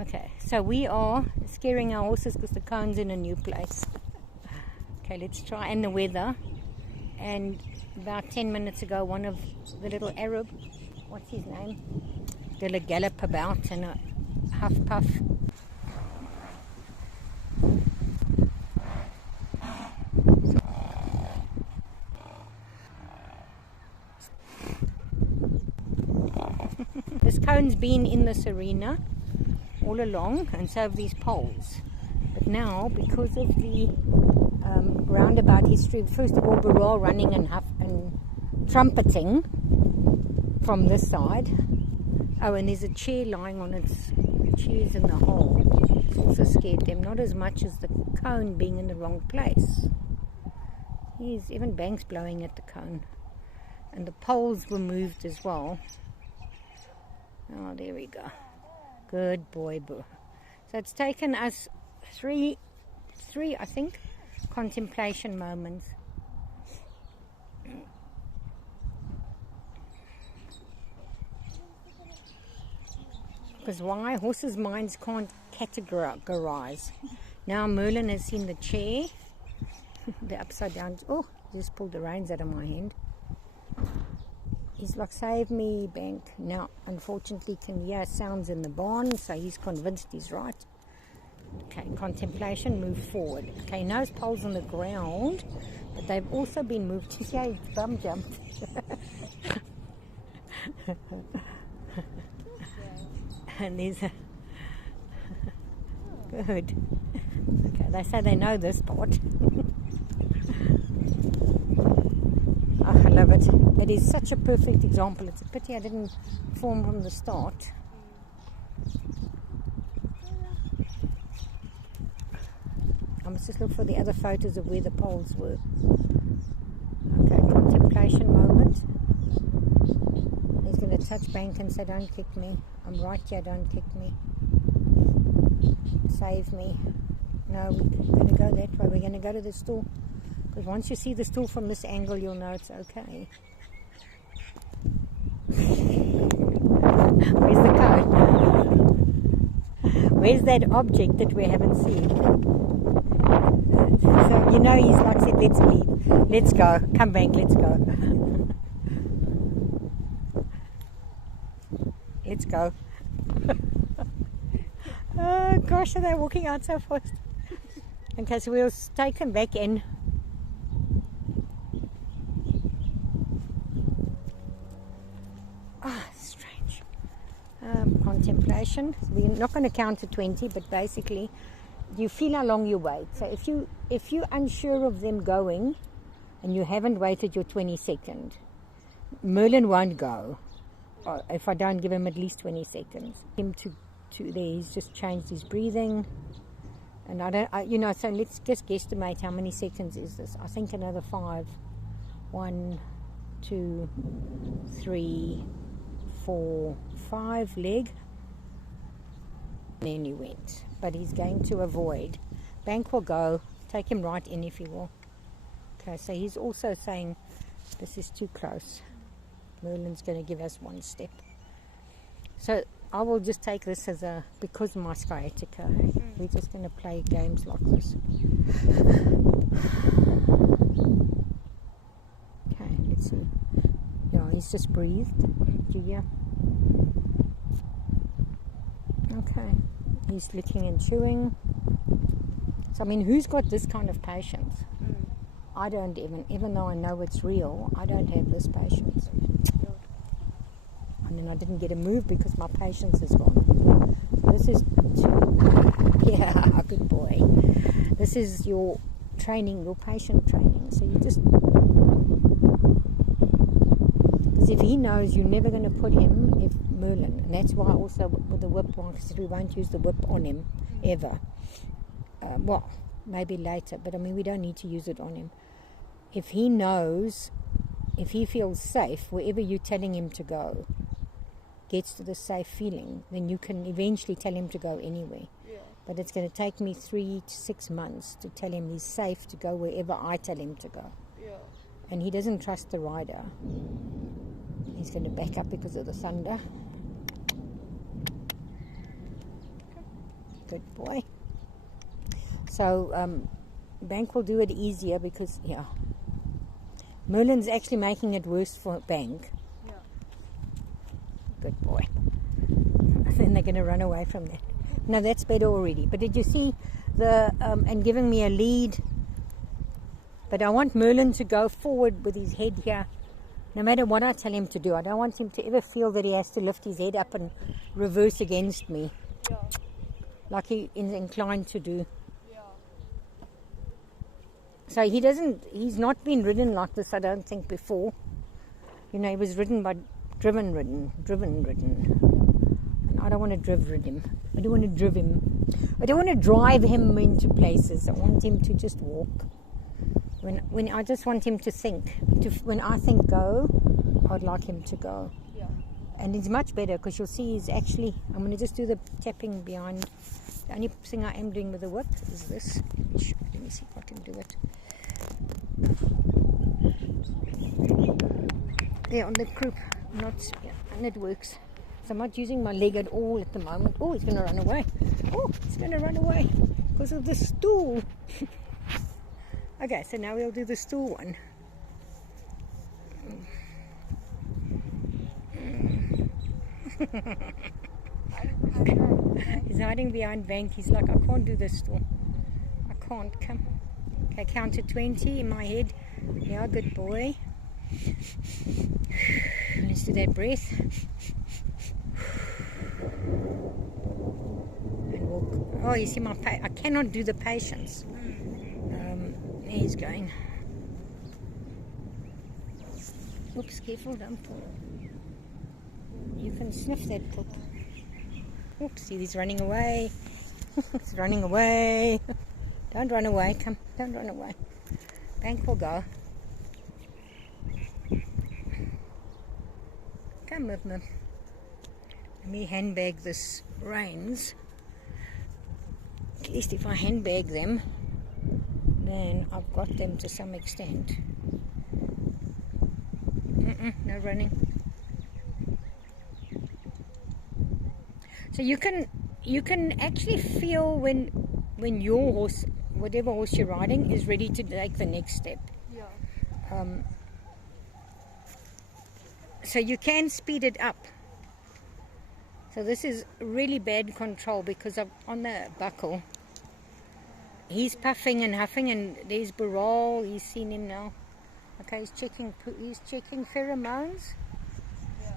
Okay, so we are scaring our horses because the cone's in a new place. Okay, let's try. And the weather. And about 10 minutes ago, one of the little Arab, what's his name, did a gallop about and a huff puff. This cone's been in this arena all along, and so have these poles. But now, because of the roundabout history, first of all, Barral running and trumpeting from this side. Oh, and there's a chair lying on its chair's in the hole. It's also scared them, not as much as the cone being in the wrong place. Even Banks blowing at the cone. And the poles were moved as well. Oh, there we go. Good boy, Boo. So it's taken us three, I think, contemplation moments. Because why? Horses' minds can't categorize. Now Merlin has seen the chair, the upside down. Oh, just pulled the reins out of my hand. He's like, save me, Bank. Now, unfortunately, can hear sounds in the barn, so he's convinced he's right. Okay, contemplation, move forward. Okay, nose poles on the ground, but they've also been moved. Yeah, he's bum jumped. And there's a... Good. Okay, they say they know this part. Oh, I love it. It is such a perfect example. It's a pity I didn't form from the start. I must just look for the other photos of where the poles were. Okay, contemplation moment. He's going to touch Bank and say, don't kick me. I'm right here, don't kick me. Save me. No, we're going to go that way. We're going to go to the stool. Because once you see the stool from this angle, you'll know it's okay. Where's the cone? Where's that object that we haven't seen? So, you know, he's like said, let's leave. Let's go. Come back, let's go. Let's go. Oh gosh, are they walking out so fast? Okay, so we'll take them back in. Strange. Contemplation. So we're not going to count to 20, but basically you feel how long you wait. So if you're unsure of them going and you haven't waited your 20 seconds, Merlin won't go if I don't give him at least 20 seconds. Him to there, he's just changed his breathing, and so let's just guesstimate how many seconds is this. I think another 5. 1, 2, 3, 4, 5 leg. And then he went, but he's going to avoid. Bank will go, take him right in if he will. Okay, so he's also saying this is too close. Merlin's going to give us one step. So I will just take this as because of my sciatica. We're just going to play games like this. Okay, let's see. Yeah, he's just breathed. Do you hear? Okay, he's licking and chewing. So, I mean, who's got this kind of patience? I don't even though I know it's real, I don't have this patience. And then I didn't get a move because my patience is gone. This is good boy. This is your training, your patient training. So you just, because if he knows you're never going to put him, if Merlin, and that's why also with the whip, I said we won't use the whip on him ever. Well, maybe later, but I mean we don't need to use it on him. If he knows, if he feels safe, wherever you're telling him to go, gets to the safe feeling, then you can eventually tell him to go anywhere. Yeah. But it's going to take me 3 to 6 months to tell him he's safe to go wherever I tell him to go. Yeah. And he doesn't trust the rider. He's going to back up because of the thunder. Good boy. So Bank will do it easier because, yeah, Merlin's actually making it worse for Bank. Yeah. Good boy. Then they're going to run away from that. No, that's better already. But did you see the, and giving me a lead? But I want Merlin to go forward with his head here. No matter what I tell him to do, I don't want him to ever feel that he has to lift his head up and reverse against me. Yeah. Like he is inclined to do. Yeah. So he's not been ridden like this, I don't think, before. You know, he was driven ridden. And I don't want to rid him. I don't want to drive him. I don't want to drive him into places. I want him to just walk. When I just want him to think. When I think go, I'd like him to go. Yeah. And it's much better because you'll see he's actually, I'm going to just do the tapping behind. The only thing I am doing with the whip is this. Let me see if I can do it. There on the croup, and it works. So I'm not using my leg at all at the moment. Oh, he's going to run away. Oh, he's going to run away because of the stool. Okay, so now we'll do the stool one. He's hiding behind Bank. He's like, I can't do this stool. I can't. Come. Okay, count to 20 in my head. Yeah, good boy. Let's do that breath. And walk. Oh, you see my I cannot do the patience. There he's going. Oops, careful, don't fall. You can sniff that pup. Oops, see, he's running away. He's running away. Don't run away, come, don't run away. Bank will go. Come with me. Let me handbag this reins. At least if I handbag them, then I've got them to some extent. No running. So you can actually feel when your horse, whatever horse you're riding, is ready to take the next step. Yeah. So you can speed it up. So this is really bad control because on the buckle, he's puffing and huffing, and there's Baral. He's seen him now. Okay, he's checking pheromones. Yeah.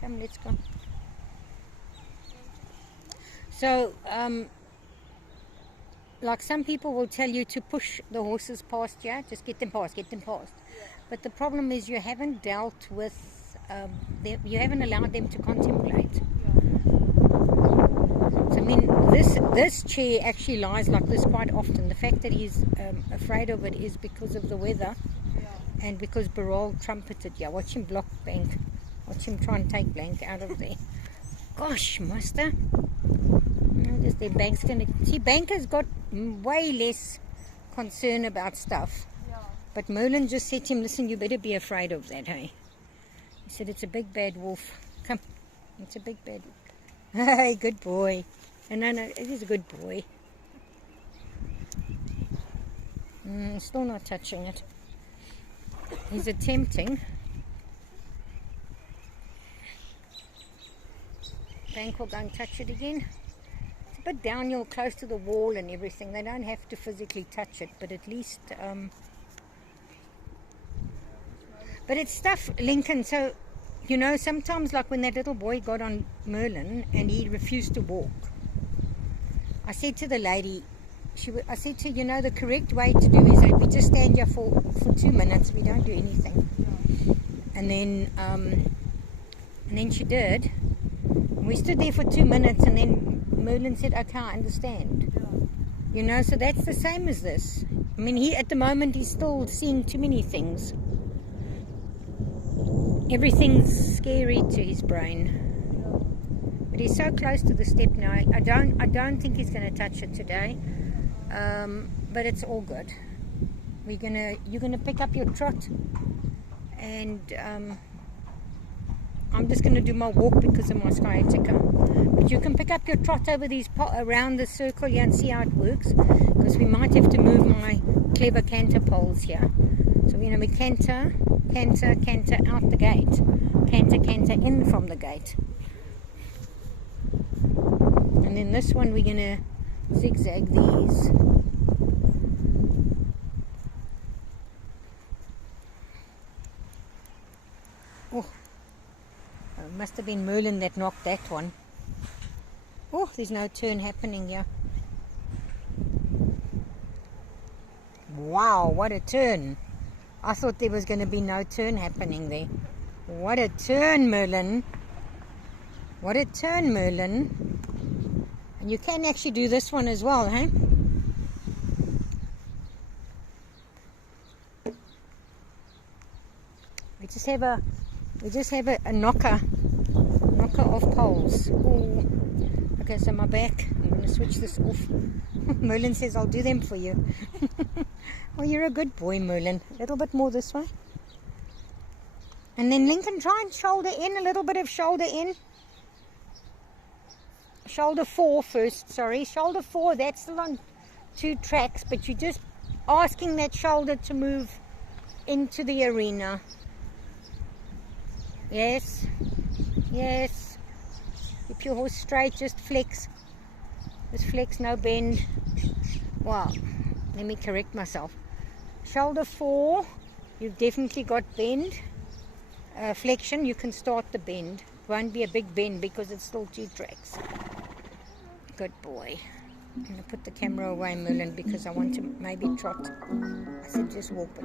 Come, let's go. So, like some people will tell you to push the horses past you, just get them past. Yeah. But the problem is you haven't dealt with, you haven't allowed them to contemplate. So I mean, this chair actually lies like this quite often. The fact that he's afraid of it is because of the weather, and because Baral trumpeted. Yeah, watch him block Bank. Watch him try and take Bank out of there. Gosh, master. Just their Bank's gonna see. Bank has got way less concern about stuff. Yeah. But Merlin just said to him, "Listen, you better be afraid of that, hey." He said, "It's a big bad wolf. Come, it's a big bad wolf." Hey, good boy. No, it is a good boy. Still not touching it. He's attempting. Bank will go and touch it again. It's a bit downhill, close to the wall and everything. They don't have to physically touch it, but at least... But it's stuff, Lincoln, so... You know, sometimes like when that little boy got on Merlin and he refused to walk, I said to the lady, I said to her, you know, the correct way to do is that we just stand here for 2 minutes, we don't do anything. And then she did. We stood there for 2 minutes, and then Merlin said, okay, I understand. You know, so that's the same as this. I mean, at the moment he's still seeing too many things. Everything's scary to his brain. But he's so close to the step now. I don't think he's going to touch it today. But it's all good. You're gonna pick up your trot, and I'm just going to do my walk because of my sciatica. But you can pick up your trot over these around the circle here and see how it works, because we might have to move my clever canter poles here. So we're going to canter, canter, canter out the gate, canter, canter in from the gate. And then this one we're going to zigzag these. Oh, it must have been Merlin that knocked that one. Oh, there's no turn happening here. Wow, what a turn. I thought there was going to be no turn happening there. What a turn, Merlin. What a turn, Merlin. And you can actually do this one as well, hey? We just have a knocker of poles. Ooh. Okay, so my back, I'm going to switch this off. Merlin says I'll do them for you. Oh, you're a good boy, Merlin. A little bit more this way. And then Lincoln, try and shoulder in, a little bit of shoulder in. Shoulder 4 first, sorry. Shoulder 4, that's still on 2 tracks, but you're just asking that shoulder to move into the arena. Yes, yes. Keep your horse straight, just flex. Just flex, no bend. Wow, let me correct myself. Shoulder 4, you've definitely got bend. Flexion, you can start the bend. It won't be a big bend because it's still 2 tracks. Good boy. I'm going to put the camera away, Merlin, because I want to maybe trot. I said just walk, but